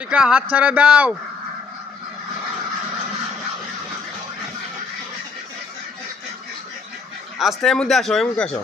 টিকা, হাত ছাড়া দাও। আস্তে মধ্যে আসো এমুখ আসো।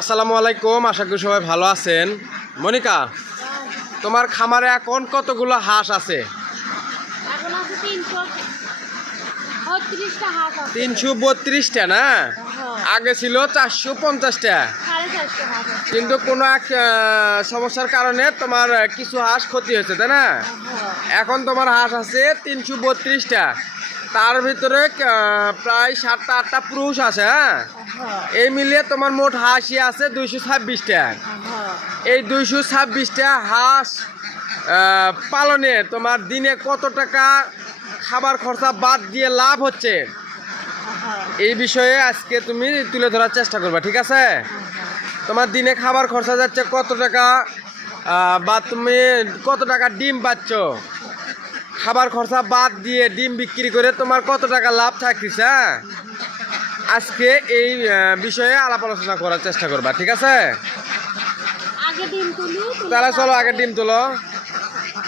আসসালামু আলাইকুম, আশা করি সবাই ভালো আছেন। মনিকা, তোমার খামারে এখন কতগুলো হাঁস আছে? তিনশো বত্রিশটা না? হ্যাঁ, আগে ছিল চারশো পঞ্চাশটা। কিন্তু কোনো এক সমস্যার কারণে তোমার কিছু হাঁস ক্ষতি হয়েছে তাই না? হ্যাঁ, এখন তোমার হাঁস আছে তিনশো বত্রিশটা। তার ভিতরে প্রায় সাতটা আটটা পুরুষ আছে হ্যাঁ? হ্যাঁ, এই মিলিয়ে তোমার মোট হাঁসই আছে দুইশো ছাব্বিশটা। এই দুইশো ছাব্বিশটা হাঁস পালনে তোমার দিনে কত টাকা খাবার খরচা বাদ দিয়ে লাভ হচ্ছে। এই বিষয়ে আজকে তুমি তুলে ধরার চেষ্টা করবা ঠিক আছে? তোমার দিনে খাবার খরচা যাচ্ছে কত টাকা? বা তুমি কত টাকা ডিম পাচ্ছ? খাবার খরচা বাদ দিয়ে ডিম বিক্রি করে তোমার কত টাকা লাভ থাকতেছে হ্যাঁ? আজকে এই বিষয়ে আলাপ আলোচনা করার চেষ্টা করবা ঠিক আছে? তাহলে চলো আগে ডিম তুলো।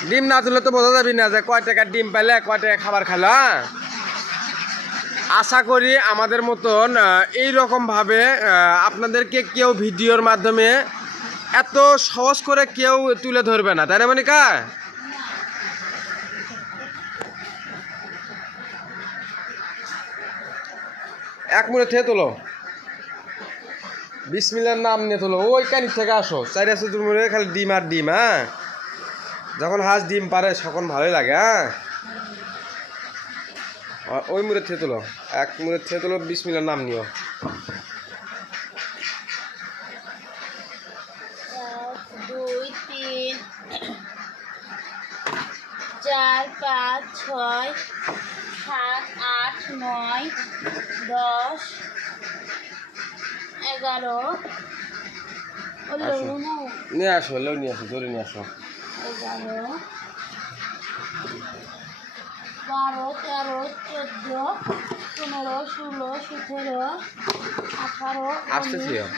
ডিম না তুলে তো বোঝা যাবি না যে কয় টাকা ডিম পাইলে কয় টাকা খাবার খেলো হ্যাঁ? আশা করি আমাদের মতন এই রকমভাবে আপনাদেরকে কেউ ভিডিওর মাধ্যমে এত সহজ করে কেউ তুলে ধরবে না, তাই না মনিকা? এক মিনিট থেকে তোলো। বিসমিল্লার নাম নিয়ে তোলো। ওই কানি থেকে আসো। চারি আসো তুমি খালি ডিম আর ডিম হ্যাঁ? যখন হাঁস ডিম পারে তখন ভালোই লাগে হ্যাঁ? ওই মুড়ে থেকে তোলো এক মুড়ে থেকে তোলো বিসমিল্লার নাম নিও। চার পাঁচ ছয় সাত আট নয় দশ এগারো। নিয়ে আসো নিয়ে আসো ধরে নিয়ে আসো। এগারো বারো তেরো চোদ্দ পনেরো ষোলো সতেরো আঠারো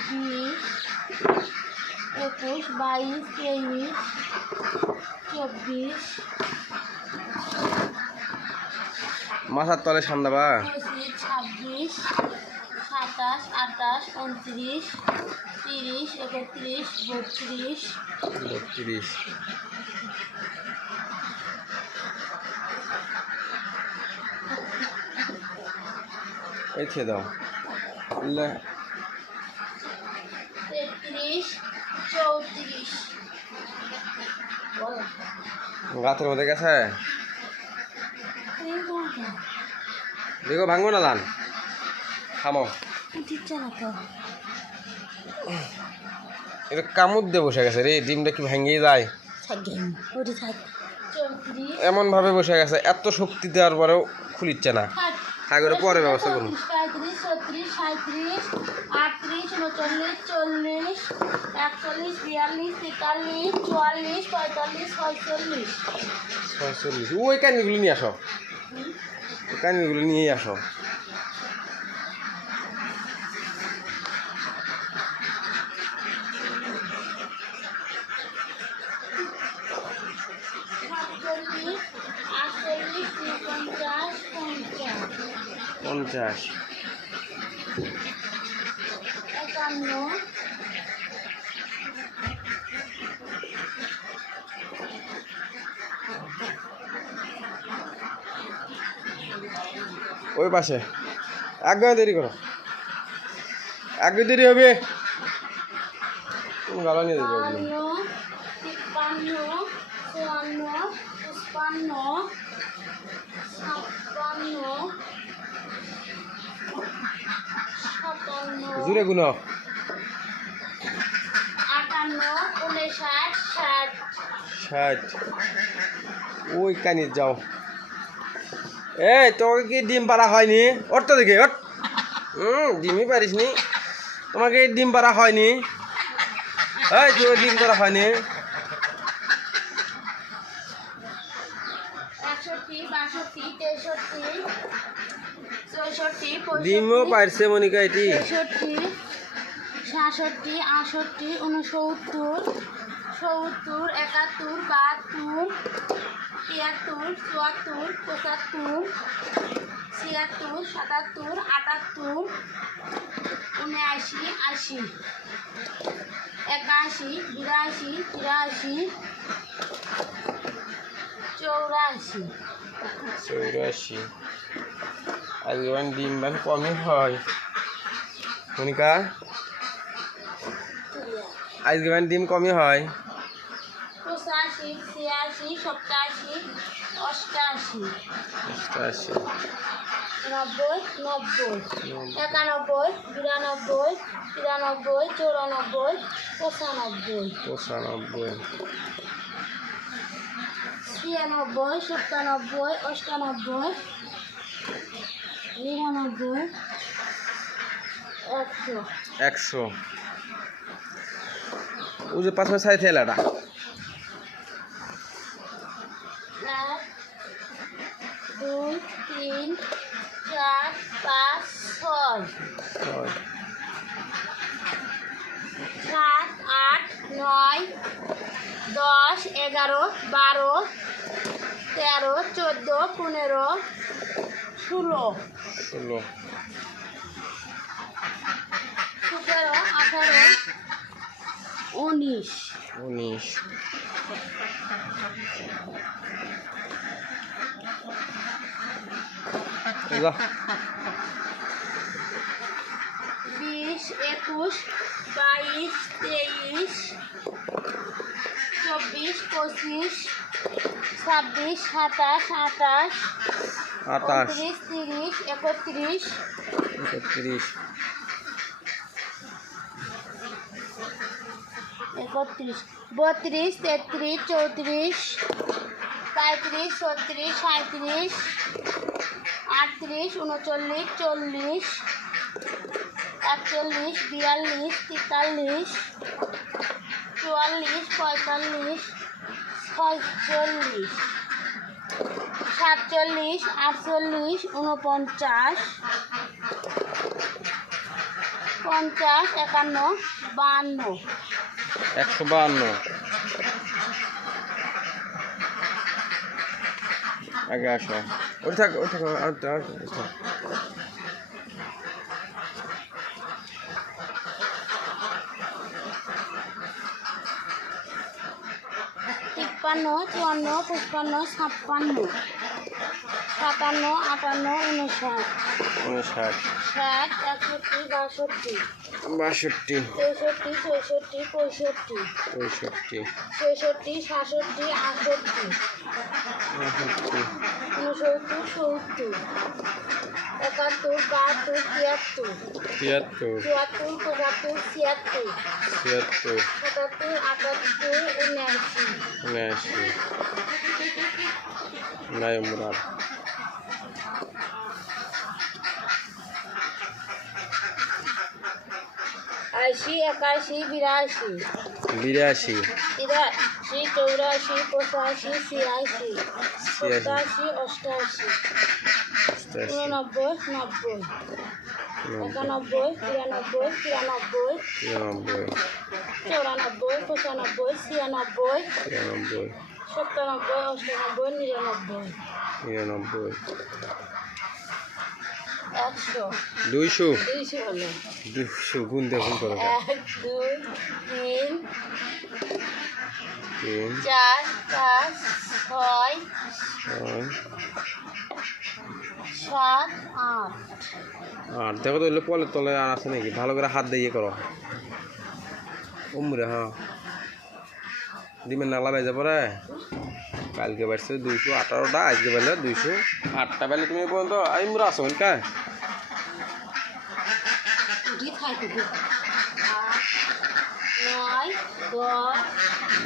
বিশ একুশ বাইশ তেইশ চব্বিশ মাথার তলে পঁচিশ ছাব্বিশ সাতাশ আঠাশ উনত্রিশ তিরিশ একত্রিশ বত্রিশ। বত্রিশ। খেয়ে দাও। তেত্রিশ চৌত্রিশ। গাছের মধ্যে গেছে? দেখো ভাঙবো না লান থামো। দিচ্ছে না তো এটা কামড় দিয়ে বসে গেছে রে ডিমটা কি ভেঙেই যায়? এমন ভাবে বসে গেছে এত শক্তি দেওয়ার পরেও খুলিচ্ছে না। থাক। করে পরে ব্যবস্থা করুন। পঁয়ত্রিশ ছত্রিশ সাঁত্রিশ আটত্রিশ উনচল্লিশ চল্লিশ একচল্লিশ বিয়াল্লিশ তেতাল্লিশ চুয়াল্লিশ পঁয়তাল্লিশ ছয়চল্লিশ। ছয়চল্লিশ। ওই কানিগুলো নিয়ে আসো। ওই কানিগুলো নিয়েই আসো সাতচল্লিশ আটচল্লিশ পঞ্চাশ পঞ্চাশ পঞ্চাশ ওই পাশে। এক ঘণ্টা দেরি করো। এক ঘণ্টা দেরি হবে। তুমি গালা নিয়ে দেবে বাহান্ন তিপ্পান্ন চুয়ান্ন পঁচপান্ন ছাপ্পান্ন গুনো ষাট। ষাট। ওই কানি যাও। এই তোকে কি ডিম পাড়া হয়নি? ওর তো দেখি ওর হুম ডিমই পারিস নি তোমাকে ডিম পাড়া হয়নি? এই তোর ডিম পাড়া হয়নি। একষট্টি বাষট্টি তেষট্টি চৌষট্টি ডিমও পঁয়ষট্টি পারছে মনিকা এটি। ছেষট্টি সাতষট্টি আটষট্টি উনসত্তর সত্তর একাত্তর বাহাত্তর তিয়াত্তর চুয়াত্তর পঁচাত্তর ছিয়াত্তর সাতাত্তর আটাত্তর উনআশি আশি একাশি বিরাশি তিরাশি চৌরাশি। চৌরাশি। আজকে মানে ডিম বান কমই হয় মনিকা আজকে মানে ডিম কমই হয় পঁচাশি ছিয়াশি সপ্তাশি অষ্টাশি অষ্টাশি নব্বই। নব্বই। একানব্বই বিরানব্বই তিরানব্বই চৌরানব্বই পঁচানব্বই। পঁচানব্বই। ছিয়ানব্বই সপ্তানব্বই অষ্টানব্বই নিরানব্বই একশো। একশো ও যে পাঁচ সাড়ে থেলাটা দুই তিন চার পাঁচ ছয়। সাত, আট, নয়, দশ, এগারো, বারো, তেরো, চোদ্দ, পনেরো ষোলো ষোলো সতেরো আঠারো উনিশ। উনিশ। বিশ একুশ বাইশ তেইশ চব্বিশ পঁচিশ ছাব্বিশ সাতাশ আঠাশ উনত্রিশ তিরিশ একত্রিশ। একত্রিশ। একত্রিশ। বত্রিশ তেত্রিশ চৌত্রিশ পঁয়ত্রিশ ছত্রিশ সাঁত্রিশ আটত্রিশ উনচল্লিশ চল্লিশ একচল্লিশ বিয়াল্লিশ তেতাল্লিশ চুয়াল্লিশ পঁয়তাল্লিশ ছয়চল্লিশ। সাতচল্লিশ আটচল্লিশ উনপঞ্চাশ পঞ্চাশ একান্ন বাহান্ন। একশো বাহান্ন। আগে আসো। ওই থাক ওই থাক। তিপ্পান্ন চুয়ান্ন পঁচপান্ন ছাপ্পান্ন। সাতান্ন আটান্ন উনষাট। উনষাট। ষাট একষট্টি বাষট্টি। বাষট্টি। তেষট্টি চৌষট্টি পঁয়ষট্টি। পঁয়ষট্টি। ছেষট্টি সাতষট্টি আটষট্টি। উনসত্তর সত্তর। একাত্তর বাহাত্তর তিয়াত্তর। তিয়াত্তর। চুয়াত্তর পঁচাত্তর ছিয়াত্তর। ছিয়াত্তর। সাতাত্তর আটাত্তর উনআশি। উনআশি। নয়ম্বর আশি একাশি বিরাশি। বিরাশি। তিরাশি চৌরাশি পঁচাশি ছিয়াশি। সপ্তাশি অষ্টাশি। উননব্বই নব্বই। নব্বই। একানব্বই তিরানব্বই তিরানব্বই। তিরানব্বই। চৌরানব্বই পঁচানব্বই ছিয়ানব্বই। তিরানব্বই। সপ্তানব্বই অষ্টানব্বই নিরানব্বই। নিরানব্বই। দুইশো। দুইশো গুণ দেখুন করো এক দুই তিন তিন চার পাঁচ ছয় ছয় সাত আট। দেখো তো পলের তলে আর আছে নাকি? ভালো করে হাত দিয়ে ইয়ে করো। উমরে হ্যাঁ। ডিমের নালা বেজে পরে কালকে বাড়ছে দুইশো আঠারোটা আজকে বেলে দুইশো আটটা। বেলে তুমি পর্যন্ত আমি মুরা আসো কা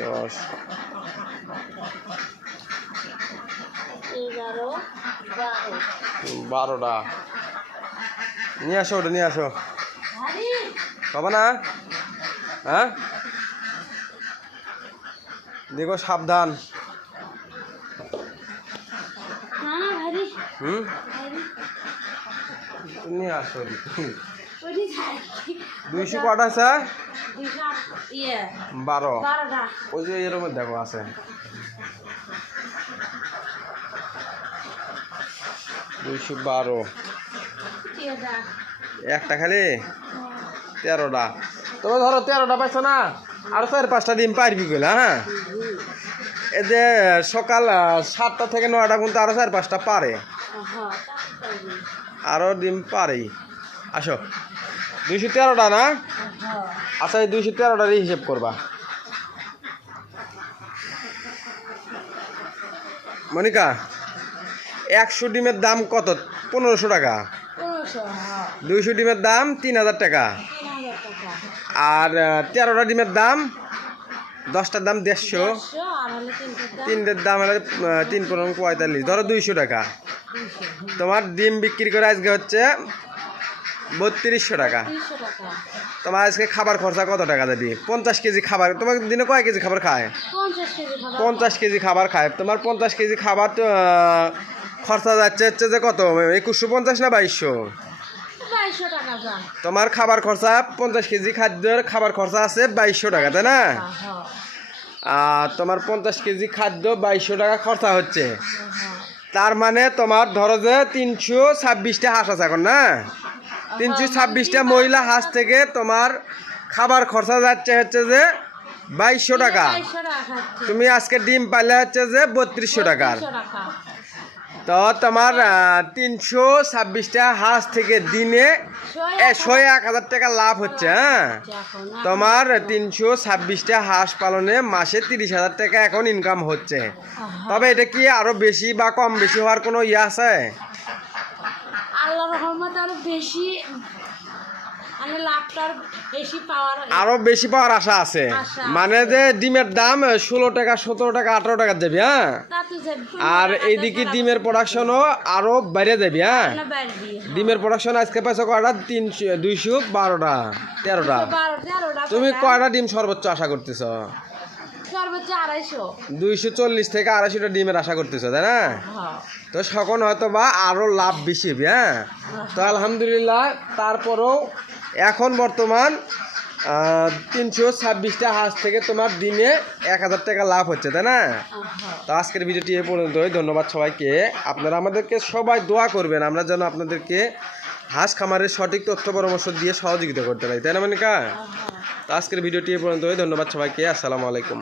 দশ। বারোটা। নিয়ে আসো ওটা নিয়ে আসো। আরে! না? হ্যাঁ? দেখো সাবধান না ভারি হুম? আসো দুইশো কটা আছে? বারো। ওই যে এর মধ্যে দেখো, আছে। দুইশো বারো। একটা খালি? তেরোটা। তবে ধরো তেরোটা পাইছো না, আর চার পাঁচটা দিন পারবি গেলে হ্যাঁ? এই যে সকাল সাতটা থেকে নয়টা কিন্তু আরও চার পাঁচটা পারে। আরও ডিম পারেই আসো। দুইশো তেরোটা না? আচ্ছা এই দুইশো তেরোটারই হিসেব করবা। মনিকা একশো ডিমের দাম কত? পনেরোশো টাকা। হ্যাঁ। দুইশো ডিমের দাম তিন হাজার টাকা। আর তেরোটা ডিমের দাম দশটার দাম দেড়শো। তিনটের দাম। হলো তিন পনেরো পঁয়তাল্লিশ। ধরো দুইশো টাকা। তোমার ডিম বিক্রি করে আজকে হচ্ছে বত্রিশশো টাকা। তোমার আজকে খাবার খরচা কত টাকা দেবি? পঞ্চাশ কেজি খাবার। তোমার দিনে কয় কেজি খাবার খায়? পঞ্চাশ কেজি খাবার। খায়। তোমার পঞ্চাশ কেজি খাবার খরচা যাচ্ছে হচ্ছে যে কত? একুশশো পঞ্চাশ না বাইশশো? তোমার খাবার খরচা পঞ্চাশ কেজি খাদ্যের খাবার খরচা আছে বাইশশো টাকা তাই না? হ্যাঁ। আর তোমার পঞ্চাশ কেজি খাদ্য বাইশশো টাকা খরচা হচ্ছে। তার মানে তোমার ধরো যে তিনশো ছাব্বিশটা হাঁস আছে এখন না? তিনশো ছাব্বিশটা মহিলা হাঁস থেকে তোমার খাবার খরচা যাচ্ছে হচ্ছে যে বাইশশো টাকা। তুমি আজকে ডিম পাইলে হচ্ছে যে বত্রিশশো টাকার টাকা। তো তোমার তিনশো ছাব্বিশটা হাঁস থেকে দিনে শয়ে এক হাজার টাকা লাভ হচ্ছে হ্যাঁ? তোমার তিনশো ছাব্বিশটা হাঁস পালনে মাসে তিরিশ হাজার টাকা এখন ইনকাম হচ্ছে। তবে এটা কি আরও বেশি বা কম বেশি হওয়ার কোনো ইয়ে আছে? আল্লাহ রহমত আরও বেশি আরও বেশি পাওয়ার আশা আছে। মানে যে ডিমের দাম ষোলো টাকা সতেরো টাকা আঠারো টাকা দেবে হ্যাঁ? আর এইদিকে ডিমের প্রোডাকশনও আরও বাইরে দেবে হ্যাঁ? দিয়ে ডিমের প্রোডাকশন আজকে পাইছো কয়টা? তিনশো দুইশো বারোটা তেরোটা। তুমি কয়টা? ডিম সর্বোচ্চ আশা করতেছ? সর্বোচ্চ দুইশো চল্লিশ থেকে আড়াইশোটা ডিমের আশা করতেছ তাই না? হ্যাঁ। তো সকল হয়তো বা আরও লাভ বেশি হবে, হ্যাঁ। তো আলহামদুলিল্লাহ তারপরেও এখন বর্তমান তিনশো ছাব্বিশটা হাঁস থেকে তোমার দিনে এক হাজার টাকা লাভ হচ্ছে তাই না? তো আজকের ভিডিওটি এ পর্যন্তই ধন্যবাদ সবাইকে। আপনারা আমাদেরকে সবাই দোয়া করবেন আমরা যেন আপনাদেরকে হাঁস খামারের সঠিক তথ্য পরামর্শ দিয়ে সহযোগিতা করতে পারি তাই না মানিকা? তো আজকের ভিডিওটি এ পর্যন্তই ধন্যবাদ সবাইকে আসসালামু আলাইকুম।